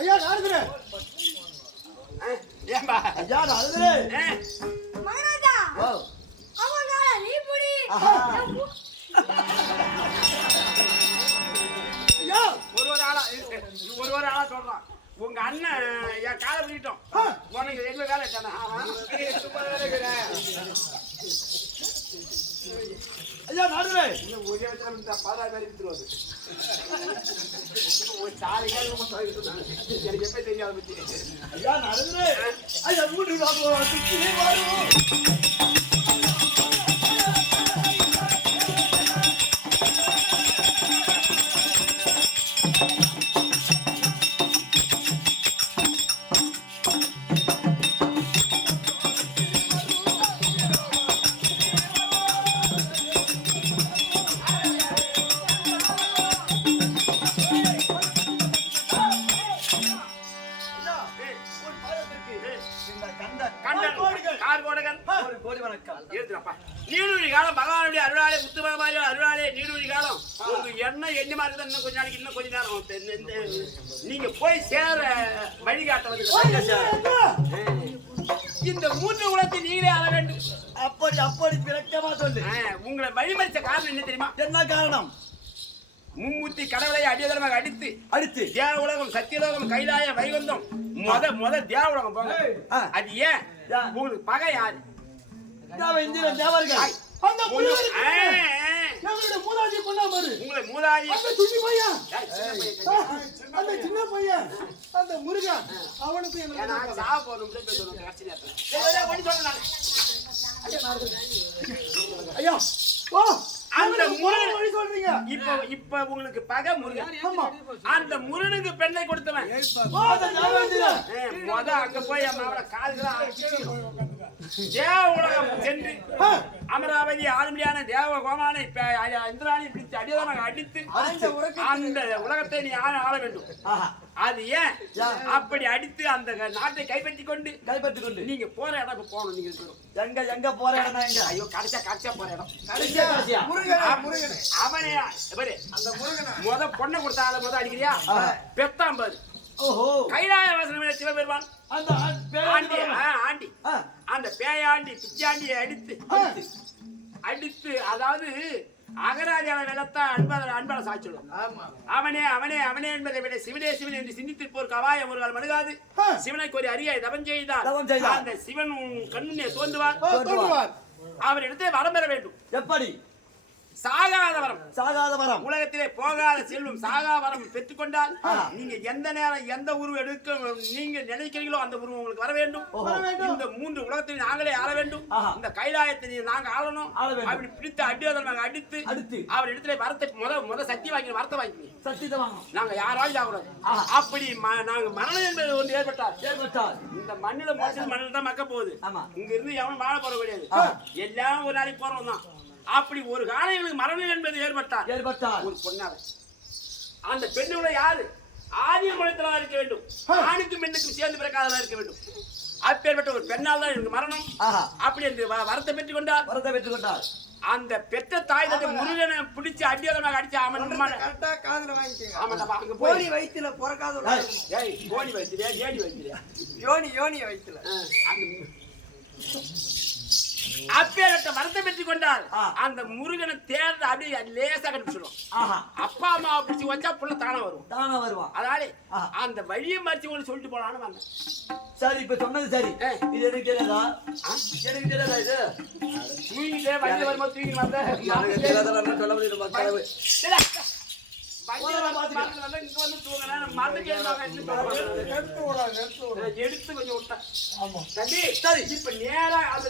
ஐயா நாடுதுரே ஏம்பா ஐயா நாடுதுரே மகாராஜா ஓ அவனா நீ புடி ஐயா ஒரு ஆளா சொல்றான் உங்க அண்ணன் என் காலை பிடிக்கிட்டோம் உனக்கு எங்க வேலை தானே ஐயா நாடுதுரே இன்னும் ஒரே இடத்துல பாதா மாதிரி விட்டுருவாரு ஒரு சாலைக்காக எனக்கு எப்ப தெரியாத பத்தி ஐயா நாடுதுரே ஐயா மூணு வாரம் நீடுழி காலம் பகவானுடைய அருளாலே முத்துமாரி அருளாலே நீடுழி காலம் உங்களுக்கு என்ன எண்ணமா இருக்குது இன்னும் கொஞ்ச நாளைக்கு இன்னும் கொஞ்ச நேரம் நீங்க போய் சேர வழிகாட்ட இந்த மூன்று குலத்தை நீங்களே ஆள வேண்டும். அப்படி விளக்கமா சொல்லு. உங்களை வழிமறிச்ச காரணம் என்ன தெரியுமா? என்ன காரணம்? மும்மூர்த்தி கடவுளை அடியதரமாக அடித்து தேவ உலகம் சத்தியலோகம் கைலாய வைகுந்தம் முத தேவ உலகம் போங்க. அது ஏன் உங்களுக்கு பகை யாரு? தேவர்கள் அந்த மூதாதி கொண்டா பாரு. உங்களை மூதாதி அந்த துணி பையன் அந்த சின்ன பையன் அந்த முருகன் அவனுக்கு நான் சாவ போறோம் பேசணும் கடைசி நேரத்துல ஓடி சொல்லலாம். ஐயா ஓ அந்த முருகன் வழி சொல்றீங்க. இப்ப உங்களுக்கு பகை முருகன். ஆமா அந்த முருகனுக்கு பெண்ணை கொடுத்தவன் முத அங்க போய் அவளை கால்களை தேவ உலகம் சென்று அமராவதி ஆளுமையான தேவ கோமானை இந்திராணி பிடித்து அடியதாக அடித்து அந்த உலகத்தை நீ ஆள வேண்டும். அது ஏன் அப்படி அடித்து அந்த நாட்டை கைப்பற்றி கொண்டு நீங்க போற இடம் போகணும். நீங்க எங்க போற இடம்? ஐயோ கடைசியா போற இடம் அவனே அந்த முத பொண்ணை கொடுத்தால முத அடிக்கிறியா பெத்தாம்பாரு கைலாய வாசனம் சிவபெருமான் ஆண்டி அந்த பேயாண்டி பிச்சாண்டியை அடித்து அதாவது அகராஜாவை வெள்ளத்தான் அன்பால சாட்சியும் அவனே என்பதை விட சிவனே சிவன் என்று சிந்தித்திருப்போர் கவாய ஒரு கால் மனுகாது சிவனை கோரி அறிய தவம் செய்தார் அந்த சிவன் கண்ணே தோன்றுவார் அவர் இடத்தை வரம் பெற வேண்டும். எப்படி? சாகாத வரம் உலகத்திலே போகாத செல்வம் சாகா வரம் பெற்றுக்கொண்டால் நீங்க எந்த நேரம் எந்த உருவம் எடுக்க நீங்க நினைக்கிறீங்களோ அந்த உருவம் உங்களுக்கு வர வேண்டும். இந்த மூன்று உலகத்தை நாங்களே ஆள வேண்டும். இந்த கைலாயத்தை நாங்க ஆளணும். அப்படி பிடித்து அடியோதமாக அடித்து அவர் இடத்துல வரத்தை முத சக்தி வாங்கி வரத்தை வாங்கி நாங்க யாராலும் சாப்பிடாது. அப்படி நாங்க மரணம் என்பது ஒன்று ஏற்பட்டால் இந்த மண்ணில மண்ணில் தான் மக்க போகுது. இங்க இருந்து எவனும் வாழ போற கிடையாது. எல்லாம் ஒரு நாளைக்கு போறோம் தான். அப்படி ஒரு காலைகளுக்கு மரணம் என்பது ஏற்பட்டால் ஒரு பொண்ணாக அந்த பெண்ணுல யாரு ஆதிய குலத்தில இருக்க வேண்டும். ஆணுக்கும் பெண்ணுக்கும் சேர்ந்து பிறக்காதவா இருக்க வேண்டும். அப்பேற்பட்ட ஒரு பெண்ணால் தான் எனக்கு மரணம். அப்படி அந்த வரத்தை பெற்றுக் கொண்டார். அந்த பெற்ற தாய் தந்தை முருகனை பிடிச்சு அடியோதமாக அடிச்சு அவன் கரெக்டா காதுல வாங்கிக்கங்க. கோழி வயித்துல பிறக்காத கோழி வயிற்றுல ஏடி வயிற்றுல யோனி வயிற்றுல அப்பேற்ற வரத்தை பெற்றுக் கொண்டால் அந்த முருகனை தேர்ந்து அப்படியே லேசா கண்டுபிடிச்சிடும். அப்பா அம்மா பிடிச்சி வச்சா புள்ள தானே வருவான். அதனால அந்த வழியை மறைச்சு உங்களுக்கு சொல்லிட்டு போலான்னு வந்தேன். சரி இப்ப சொன்னது சரி. இது எனக்கு தெரியாதா? எனக்கு தெரியாதா? இது தூங்கிட்டே வண்டி வரும்போது தூங்கி வந்தேன் சொல்ல முடியும். எடுத்து கொஞ்சம் விட்டேன். இப்ப நேரா அந்த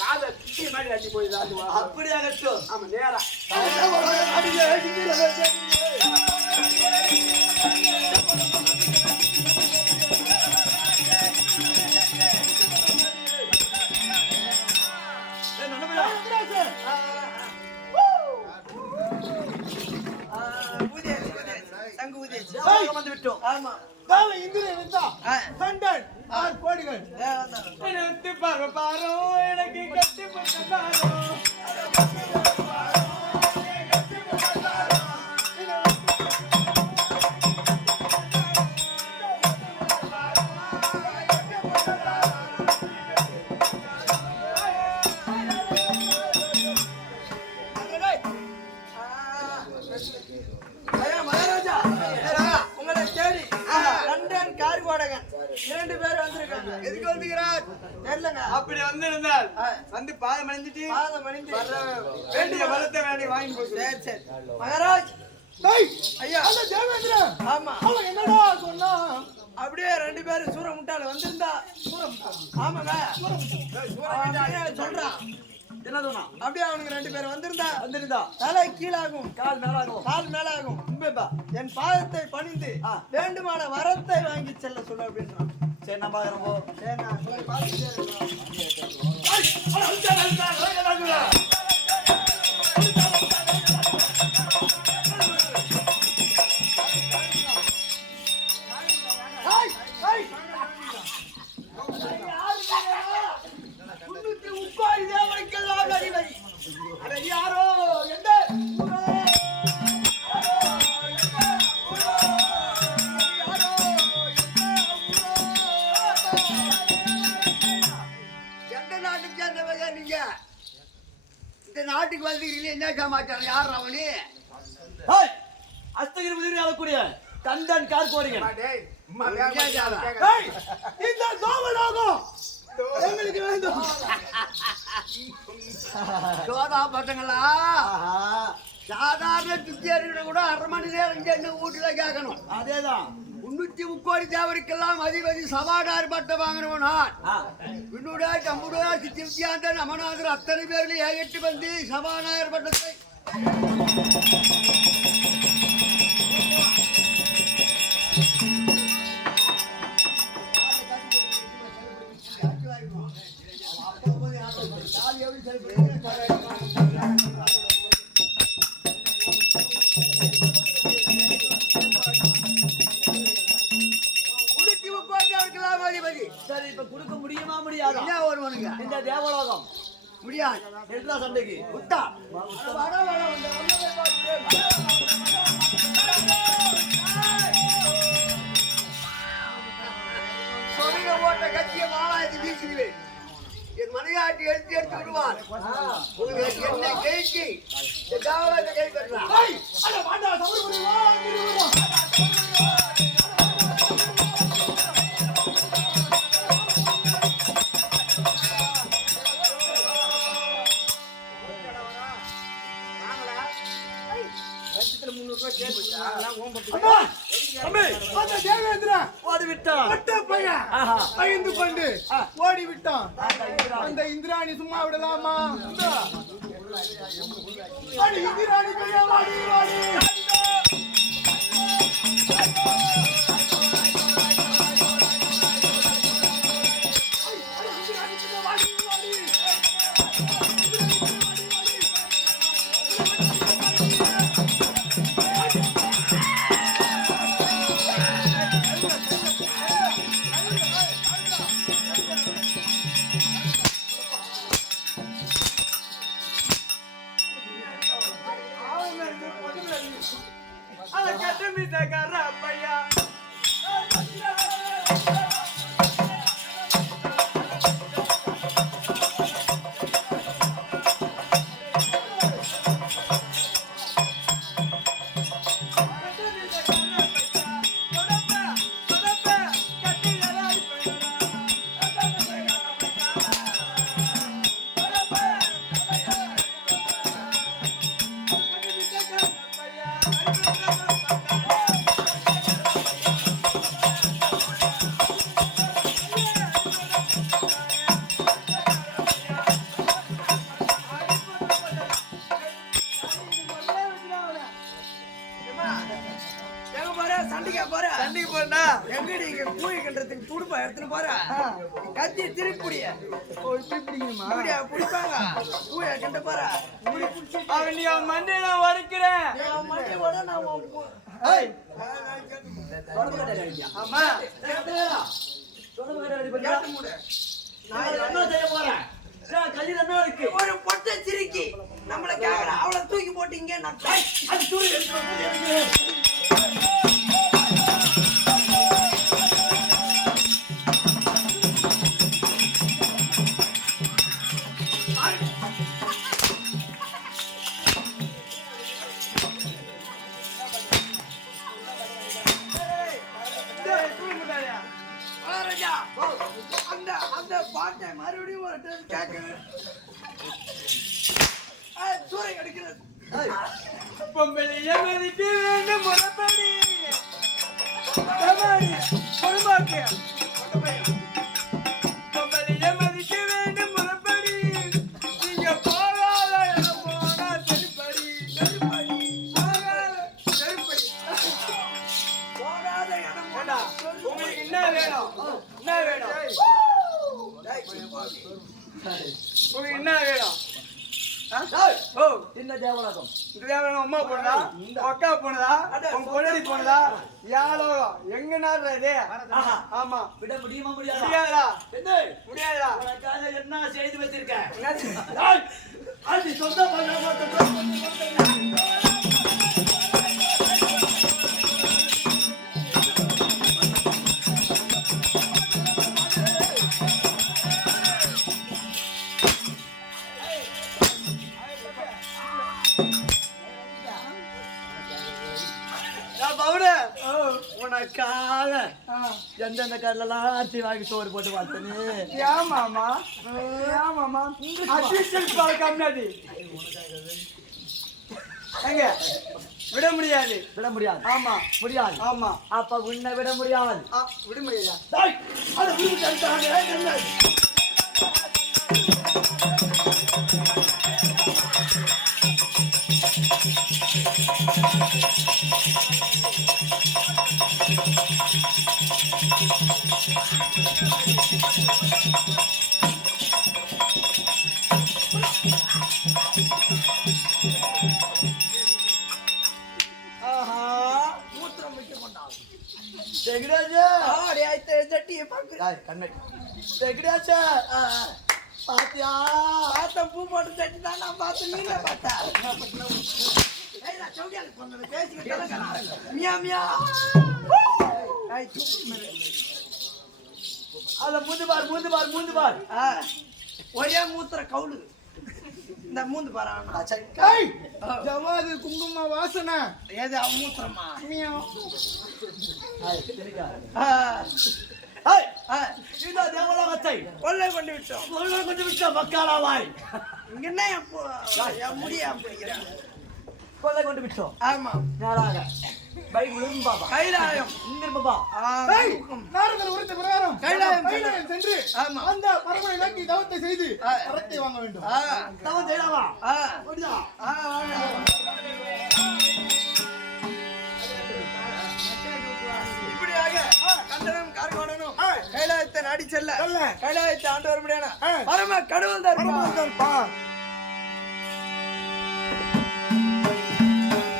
காதை கிட்டி மாதிரி அடி போயிடுது. அப்படியா கட்டும்? ஆமா நேரா கோடிகள் பாரோ எனக்கு கட்டி 2 பேர் வந்திருக்காங்க. எதுக்கு வந்துகிறார் தெரியலங்க. அப்படி வந்திருந்தால் வந்து பாதம் அணிஞ்சிட்டு வேண்டிய பலத்தை வேண்டி வாங்கி போச்சு. சரி சரி மகாராஜ். ஐயா அந்த தேவேந்திரன். ஆமா அவன் என்னடா சொன்னா அப்படியே 2 பேரும் சூர முட்டாள் வந்திருந்தா. ஆமாங்க சொல்றான். என்ன சொன்னா? அப்படியே அவனுக்கு 2 பேர் வந்திருந்தா தலை கீழாகும் கால் மேலாகும் என் பாதத்தை பணிந்து வேண்டுமான வரத்தை வாங்கி செல்ல சொல்ல அப்படின்றான். சரி நம்ம யாரோ எந்த நாட்டுக்கு சேர்ந்தவங்க நீங்க? இந்த நாட்டுக்கு வந்தீங்களே என்ன சமாச்சாரம்? யார் அவனே? அஸ்தகிரி முதிரி ஆளக்கூடிய கந்தன் கார் போறீங்க. இந்த கோவலோகம் எங்களுக்கு வேண்டும். சோதா பசங்களா சாதாரண துத்தியர்கிட்ட கூட 1/2 மணி நேரம் இங்க வீட்டுல கேட்கணும். அதேதான் 330 தேவருக்கெல்லாம் அதிபதி சபாடார் பட்டம் வாங்கினவனா விண்ணுடா கம்புடா சித்தி வித்தியாந்த நமநாதர் அத்தனை பேர்ல ஏகிட்டு வந்து சபாநாயகர் பட்டத்தை சரி இப்ப கொடுக்க முடியுமா முடியாதா? என்ன வருவானுங்க இந்த தேவலோகம் முடியாது. எல்லா சண்டைக்கு விட்டா சொருக ஓட்ட கட்சிய மாலாயத்தை வீசிடுவேன். என் மனையாட்டி எடுத்து விடுவான். உங்களுக்கு என்ன கேட்கி தேவலோகத்தை கை பெற்றான். ஓடி விட்டான். அந்த இந்திராணி சும்மா விடலாமா? இந்திராணி சண்டைக்கு போறா எங்கடி இங்க கூழி கண்டத்துக்கு துடுப்பா எடுத்துட்டு போறா கத்தி திருப்பிடிய பிடிப்பாங்க கூழ கண்ட போறா அவன் நீ அவன் மண்டையில உடைக்கிறேன் மண்டையோட நான் ஆமா ஒரு பொட்டை சிரிக்கி நம்மள கேக்குற அவளை தூக்கி போட்டீங்க ராஜா பொம்பளைய மதிக்க வேண்டும் முறைப்படி பொறுமாக்கு பொம்பளைய மதிக்க வேண்டும் முறைப்படி நீங்க போகாத இடம் போனா செருப்படி செருப்படி போகாத இடம் போனா உங்களுக்கு என்ன வேணும் என்ன வேணும் உங்களுக்கு என்ன வேணும் ஓ இந்த தேவலோகம் இந்த தேவலோகம் அம்மா போனதா அக்கா போனதா உன் பொண்ணடி போனதா யாலோகம் எங்க நாடுற இது ஆமா விட முடியுமா முடியாதா முடியாதா என்ன முடியாதா உனக்காக என்ன செய்து வச்சிருக்கேன் என்ன அது சொந்த உனக்காக எந்தெந்த கல்லெல்லாம் ஆட்சி வாங்கி சோறு போட்டு பார்த்தனே ஏமாமா ஏமாமா அசிஸ்டன்ட் பால் கம்னாடி எங்க விட முடியாது விட முடியாது ஆமா முடியாது ஆமா அப்ப உன்னை விட முடியாது விட முடியாது பூ போட்டு தட்டி தான் நான் பார்த்து நீங்க அத மூந்து பார் மூந்து பார் மூந்து பார் ஒரே மூத்திர கவுளு இந்த மூந்து பாரு ஜவாது குங்கும வாசனை ஏது அவ மூத்திரமா தேவலோகத்தை கொள்ளை கொண்டு விட்டோம் கொண்டு விட்ட மக்காளாவாய் இங்க என்ன என் முடியா போய்க்கிறேன் கொள்ளை கொண்டு விட்டோம் ஆமா நேராக பைக் விழுந்து பாப்பா கைலாயம் இங்க பாப்பா நாரதர் உரைத்த பிரகாரம் கைலாயம் சென்று ஆமா அந்த பரமனை நோக்கி தவத்தை செய்து வரத்தை வாங்க வேண்டும் தவம் செய்யலாமா இப்படியாக கண்டனம் கார்கோடனும் கைலாயத்தை நாடி செல்ல கைலாயத்தை ஆண்டு வரும்படியான பரம கடவுள் தான்